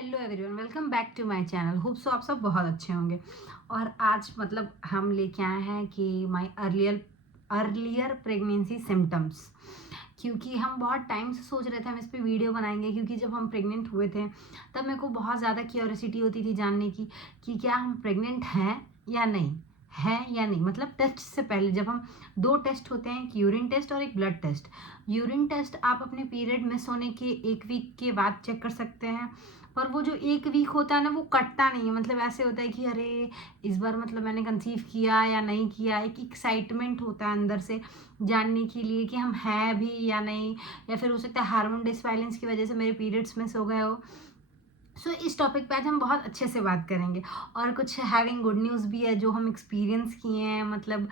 Hello everyone, welcome back to my channel. Hope so आप सब बहुत अच्छे होंगे। और आज हम लेके आए हैं कि माय अर्लियर प्रेगनेंसी सिम्टम्स, क्योंकि हम बहुत टाइम से सोच रहे थे हम इस पे वीडियो बनाएंगे। क्योंकि जब हम प्रेग्नेंट हुए थे तब मेरे को बहुत ज़्यादा क्यूरियोसिटी होती थी जानने की कि क्या हम प्रेग्नेंट हैं या नहीं, है या नहीं। मतलब टेस्ट से पहले जब हम दो टेस्ट होते हैं, एक यूरिन टेस्ट और एक ब्लड टेस्ट। यूरिन टेस्ट आप अपने पीरियड मिस होने के एक वीक के बाद चेक कर सकते हैं, पर वो जो एक वीक होता है ना वो कटता नहीं है। मतलब ऐसे होता है कि अरे इस बार मैंने कंसीव किया या नहीं किया, एक एक्साइटमेंट होता है अंदर से जानने के लिए कि हम हैं भी या नहीं। या फिर हो सकता है हार्मोन डिसबैलेंस की वजह से मेरे पीरियड्स मिस हो गए हो। सो इस टॉपिक पे आज हम बहुत अच्छे से बात करेंगे। और कुछ हैविंग गुड न्यूज़ भी है जो हम एक्सपीरियंस किए हैं।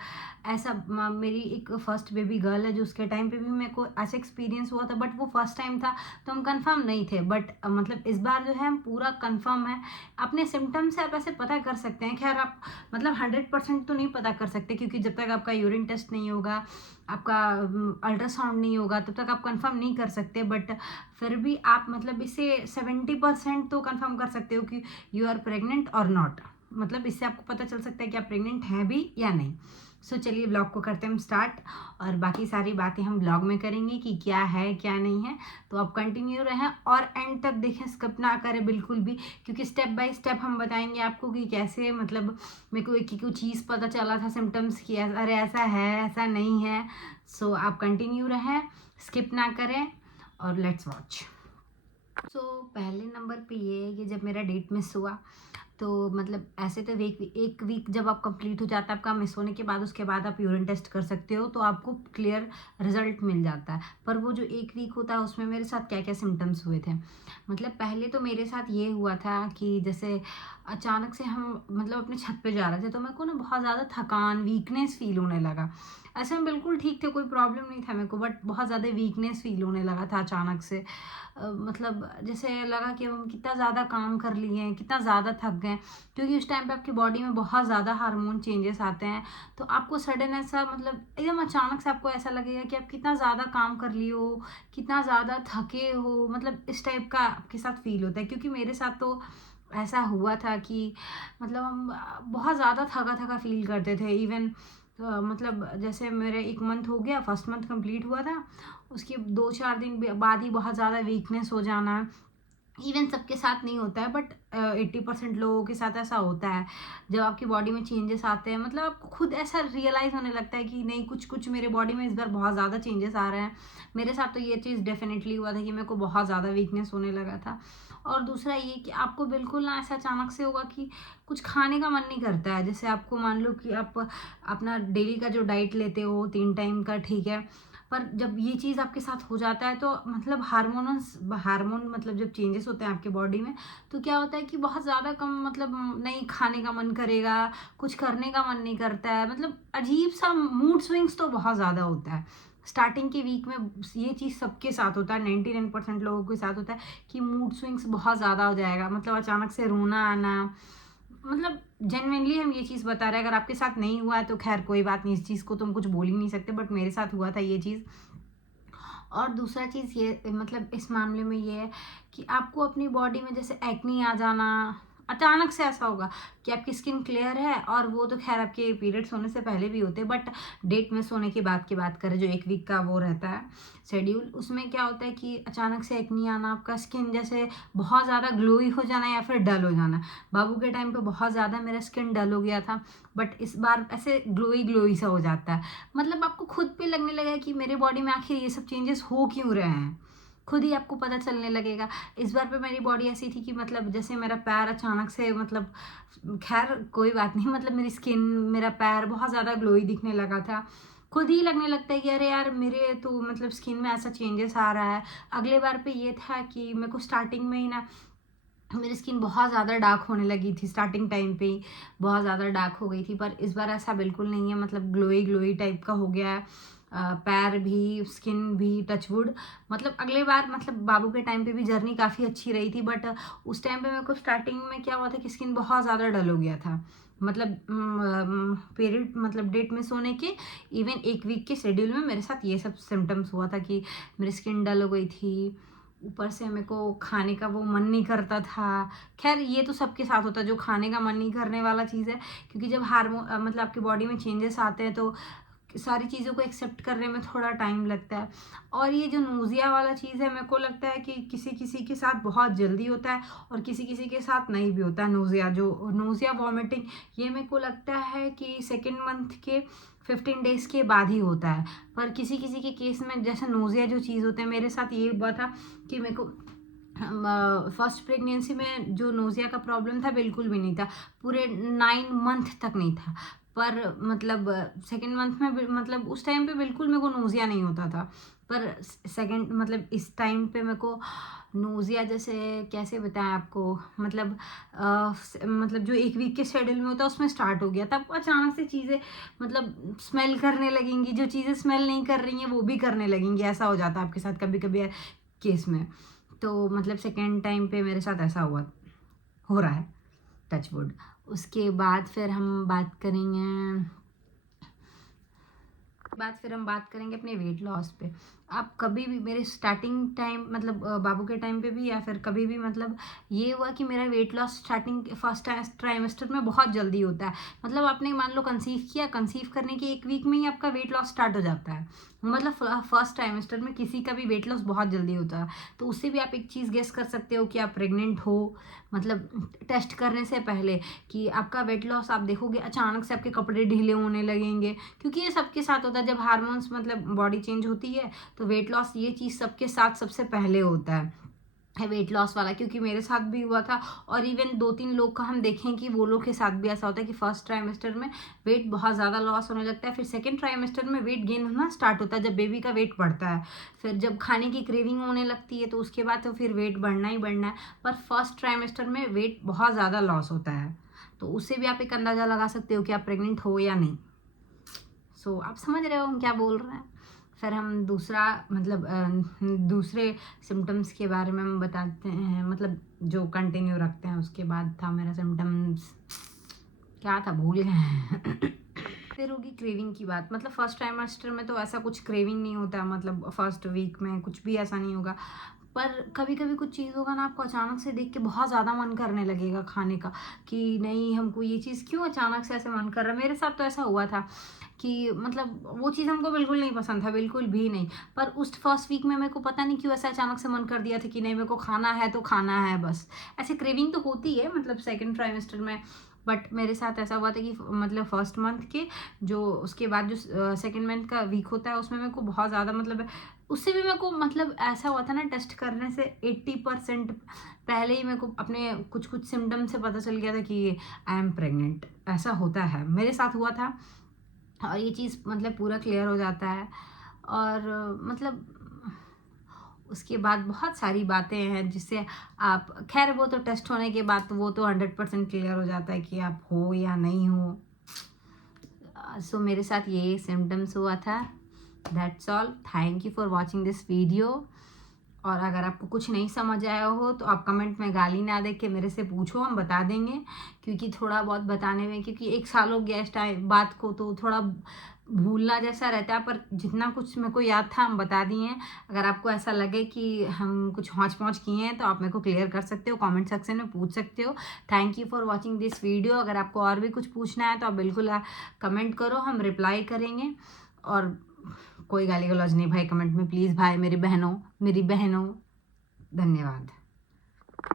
ऐसा मेरी एक फर्स्ट बेबी गर्ल है जो उसके टाइम पे भी मेरे को ऐसा एक्सपीरियंस हुआ था, बट वो फर्स्ट टाइम था तो हम कंफर्म नहीं थे। बट इस बार जो है हम पूरा कंफर्म है। अपने सिम्टम्स से आप ऐसे पता कर सकते हैं। खैर आप 100% तो नहीं पता कर सकते, क्योंकि जब तक आपका यूरिन टेस्ट नहीं होगा, आपका अल्ट्रासाउंड नहीं होगा, तब तक आप कंफर्म नहीं कर सकते। बट फिर भी आप इसे 70% तो कंफर्म कर सकते हो कि यू आर प्रेग्नेंट और नॉट। इससे आपको पता चल सकता है कि आप प्रेग्नेंट हैं भी या नहीं। सो चलिए ब्लॉग को करते हैं हम स्टार्ट, और बाकी सारी बातें हम ब्लॉग में करेंगे कि क्या है क्या नहीं है। तो आप कंटिन्यू रहें और एंड तक देखें, स्किप ना करें बिल्कुल भी, क्योंकि स्टेप बाय स्टेप हम बताएंगे आपको कि कैसे मेरे को एक एक चीज़ पता चला था सिम्टम्स की, अरे ऐसा है ऐसा नहीं है। सो आप कंटिन्यू रहें, स्किप ना करें और लेट्स वॉच। सो पहले नंबर पे ये है कि जब मेरा डेट मिस हुआ तो ऐसे तो एक वीक जब आप कंप्लीट हो जाता है आपका मिस होने के बाद, उसके बाद आप यूरिन टेस्ट कर सकते हो तो आपको क्लियर रिजल्ट मिल जाता है। पर वो जो एक वीक होता है उसमें मेरे साथ क्या क्या सिम्टम्स हुए थे। पहले तो मेरे साथ ये हुआ था कि जैसे अचानक से हम अपने छत पे जा रहे थे तो मेरे को ना बहुत ज़्यादा थकान वीकनेस फील होने लगा। ऐसे हम बिल्कुल ठीक थे, कोई प्रॉब्लम नहीं था मेरे को, बट बहुत ज़्यादा वीकनेस फील होने लगा था अचानक से। जैसे लगा कि हम कितना ज़्यादा काम कर लिए हैं, कितना ज़्यादा थक गए। क्योंकि उस टाइम पे आपकी बॉडी में बहुत ज़्यादा हार्मोन चेंजेस आते हैं, तो आपको सडन ऐसा एकदम अचानक से आपको ऐसा लगेगा कि आप कितना ज़्यादा काम कर लिए हो, कितना ज़्यादा थके हो। इस टाइप का आपके साथ फील होता है। क्योंकि मेरे साथ तो ऐसा हुआ था कि हम बहुत ज़्यादा थका थका फील करते थे। इवन जैसे मेरे एक मंथ हो गया, फर्स्ट मंथ कंप्लीट हुआ था, उसके 2-4 दिन बाद ही बहुत ज़्यादा वीकनेस हो जाना। इवन सबके साथ नहीं होता है, बट 80% लोगों के साथ ऐसा होता है। जब आपकी बॉडी में चेंजेस आते हैं आपको खुद ऐसा रियलाइज़ होने लगता है कि नहीं, कुछ कुछ मेरे बॉडी में इस बार बहुत ज़्यादा चेंजेस आ रहे हैं। मेरे साथ तो ये चीज़ डेफिनेटली हुआ था कि मेरे को बहुत ज़्यादा वीकनेस होने लगा था। और दूसरा ये कि आपको बिल्कुल ना ऐसा अचानक से होगा कि कुछ खाने का मन नहीं करता है। जैसे आपको मान लो कि आप अपना डेली का जो डाइट लेते हो 3 टाइम का, ठीक है, पर जब ये चीज़ आपके साथ हो जाता है तो हार्मोन जब चेंजेस होते हैं आपके बॉडी में, तो क्या होता है कि बहुत ज़्यादा कम नहीं खाने का मन करेगा, कुछ करने का मन नहीं करता है। अजीब सा मूड स्विंग्स तो बहुत ज़्यादा होता है स्टार्टिंग के वीक में। ये चीज़ सबके साथ होता है, 99% लोगों के साथ होता है कि मूड स्विंग्स बहुत ज़्यादा हो जाएगा। अचानक से रोना आना। जेन्युइनली हम ये चीज़ बता रहे हैं। अगर आपके साथ नहीं हुआ है तो खैर कोई बात नहीं, इस चीज़ को तुम कुछ बोल ही नहीं सकते, बट मेरे साथ हुआ था ये चीज़। और दूसरा चीज़ ये इस मामले में ये है कि आपको अपनी बॉडी में जैसे एक्नी आ जाना, अचानक से ऐसा होगा कि आपकी स्किन क्लियर है। और वो तो खैर आपके पीरियड्स होने से पहले भी होते हैं, बट डेट मिस होने के बाद की बात करें, जो एक वीक का वो रहता है शेड्यूल, उसमें क्या होता है कि अचानक से एक्नी आना, आपका स्किन जैसे बहुत ज़्यादा ग्लोई हो जाना या फिर डल हो जाना। बाबू के टाइम पे बहुत ज़्यादा मेरा स्किन डल हो गया था, बट इस बार ऐसे ग्लोई ग्लोई सा हो जाता है। आपको खुद पे लगने लगा कि मेरे बॉडी में आखिर ये सब चेंजेस हो क्यों रहे हैं, खुद ही आपको पता चलने लगेगा। इस बार पे मेरी बॉडी ऐसी थी कि जैसे मेरा पैर अचानक से खैर कोई बात नहीं, मेरी स्किन, मेरा पैर बहुत ज़्यादा ग्लोई दिखने लगा था। खुद ही लगने लगता है कि अरे यार मेरे तो स्किन में ऐसा चेंजेस आ रहा है। अगले बार पे ये था कि मेरे को स्टार्टिंग में ही ना मेरी स्किन बहुत ज़्यादा डार्क होने लगी थी, स्टार्टिंग टाइम पे ही बहुत ज़्यादा डार्क हो गई थी। पर इस बार ऐसा बिल्कुल नहीं है, ग्लोई ग्लोई टाइप का हो गया है। पैर भी, स्किन भी, टचवुड। अगले बार बाबू के टाइम पे भी जर्नी काफ़ी अच्छी रही थी, बट उस टाइम पे मेरे को स्टार्टिंग में क्या हुआ था कि स्किन बहुत ज़्यादा डल हो गया था। पीरियड डेट मिस होने के इवन एक वीक के शेड्यूल में मेरे साथ ये सब सिम्टम्स हुआ था कि मेरी स्किन डल हो गई थी, ऊपर से मेरे को खाने का वो मन नहीं करता था। खैर ये तो सबके साथ होता है, जो खाने का मन नहीं करने वाला चीज़ है, क्योंकि जब हार्मोन मतलब आपकी बॉडी में चेंजेस आते हैं तो सारी चीज़ों को एक्सेप्ट करने में थोड़ा टाइम लगता है। और ये जो नोज़िया वाला चीज़ है, मेरे को लगता है कि किसी किसी के साथ बहुत जल्दी होता है और किसी किसी के साथ नहीं भी होता है। नोज़िया वॉमिटिंग, ये मेरे को लगता है कि सेकेंड मंथ के 15 डेज़ के बाद ही होता है। पर किसी किसी के केस में जैसे नोज़िया जो चीज़ होते हैं, मेरे साथ ये हुआ था कि मेरे को फर्स्ट प्रेगनेंसी में जो नोज़िया का प्रॉब्लम था बिल्कुल भी नहीं था, पूरे 9 मंथ तक नहीं था। पर मतलब सेकेंड मंथ में मतलब उस टाइम पे बिल्कुल मेरे को नोज़िया नहीं होता था। पर सेकेंड मतलब इस टाइम पे मेरे को नोज़िया, जैसे कैसे बताएं आपको, मतलब मतलब जो 1 वीक के शेड्यूल में होता है उसमें स्टार्ट हो गया, तब अचानक से चीज़ें मतलब स्मेल करने लगेंगी, जो चीज़ें स्मेल नहीं कर रही हैं वो भी करने लगेंगी। ऐसा हो जाता है आपके साथ कभी कभी केस में। तो मतलब सेकेंड टाइम पे मेरे साथ ऐसा हो रहा है, टच वुड। उसके बाद फिर हम बात करेंगे अपने वेट लॉस पे। आप कभी भी मेरे स्टार्टिंग टाइम मतलब बाबू के टाइम पे भी या फिर कभी भी मतलब ये हुआ कि मेरा weight loss starting first trimester में बहुत जल्दी होता है। मतलब आपने मान लो कंसीव करने के 1 वीक में ही आपका वेट लॉस स्टार्ट हो जाता है। मतलब फर्स्ट ट्राइमेस्टर में किसी का भी वेट लॉस बहुत जल्दी होता है। तो उससे भी आप एक चीज़ गेस कर सकते हो कि आप प्रेग्नेंट हो। मतलब टेस्ट करने से पहले कि आपका वेट लॉस आप देखोगे अचानक से आपके कपड़े ढीले होने लगेंगे, क्योंकि ये सबके साथ होता है जब हार्मोन्स मतलब बॉडी चेंज होती है। तो वेट लॉस ये चीज़ सबके साथ सबसे पहले होता है वेट लॉस वाला, क्योंकि मेरे साथ भी हुआ था। और इवन 2-3 लोग का हम देखें कि वो लोग के साथ भी ऐसा होता है कि फर्स्ट ट्राइमेस्टर में वेट बहुत ज़्यादा लॉस होने लगता है, फिर सेकेंड ट्राइमेस्टर में वेट गेन होना स्टार्ट होता है जब बेबी का वेट बढ़ता है। फिर जब खाने की क्रेविंग होने लगती है तो उसके बाद तो फिर वेट बढ़ना ही बढ़ना है। पर फर्स्ट ट्राइमेस्टर में वेट बहुत ज़्यादा लॉस होता है, तो उससे भी आप एक अंदाज़ा लगा सकते हो कि आप प्रेग्नेंट हो या नहीं। आप समझ रहे हो हम क्या बोल रहे हैं। फिर हम दूसरा मतलब दूसरे सिम्टम्स के बारे में हम बताते हैं, मतलब जो कंटिन्यू रखते हैं। उसके बाद था मेरा सिम्टम्स क्या था, भूल गए। फिर होगी क्रेविंग की बात। मतलब फर्स्ट ट्राइमेस्टर में तो ऐसा कुछ क्रेविंग नहीं होता, मतलब फर्स्ट वीक में कुछ भी ऐसा नहीं होगा। पर कभी कभी कुछ चीज़ होगा ना, आपको अचानक से देख के बहुत ज़्यादा मन करने लगेगा खाने का, कि नहीं हमको ये चीज़ क्यों अचानक से ऐसे मन कर रहा है। मेरे साथ तो ऐसा हुआ था कि मतलब वो चीज़ हमको बिल्कुल नहीं पसंद था, बिल्कुल भी नहीं। पर उस फर्स्ट वीक में मेरे को पता नहीं क्यों ऐसा अचानक से मन कर दिया था कि नहीं मेरे को खाना है तो खाना है बस। ऐसे क्रेविंग तो होती है मतलब सेकेंड ट्राइमेस्टर में। बट मेरे साथ ऐसा हुआ था कि मतलब फर्स्ट मंथ के जो उसके बाद जो सेकेंड मंथ का वीक होता है उसमें मेरे को बहुत ज़्यादा मतलब उससे भी मेरे को मतलब ऐसा हुआ था ना, टेस्ट करने से 80% पहले ही मेरे को अपने कुछ कुछ सिम्टम से पता चल गया था कि आई एम प्रेग्नेंट। ऐसा होता है, मेरे साथ हुआ था। और ये चीज़ मतलब पूरा क्लियर हो जाता है। और मतलब उसके बाद बहुत सारी बातें हैं जिससे आप, खैर वो तो टेस्ट होने के बाद तो वो तो 100% क्लियर हो जाता है कि आप हो या नहीं हो। सो मेरे साथ ये सिम्टम्स हुआ था। That's all, thank you for watching this video. और अगर आपको कुछ नहीं समझ आया हो तो आप कमेंट में गाली ना दे के मेरे से पूछो, हम बता देंगे। क्योंकि थोड़ा बहुत बताने में, क्योंकि 1 साल हो गया इस टाइम बात को, तो थोड़ा भूलना जैसा रहता है। पर जितना कुछ मेरे को याद था हम बता दिए हैं। अगर आपको ऐसा लगे कि हम कुछ हौच पौच किए हैं तो आप मेरे को क्लियर कर सकते हो, कमेंट सेक्शन में पूछ सकते हो। Thank you for watching this video. अगर आपको और भी कुछ पूछना है तो आप बिल्कुल कमेंट करो, हम रिप्लाई करेंगे। और कोई गाली गलौज नहीं भाई कमेंट में, प्लीज़ भाई, मेरी बहनों धन्यवाद।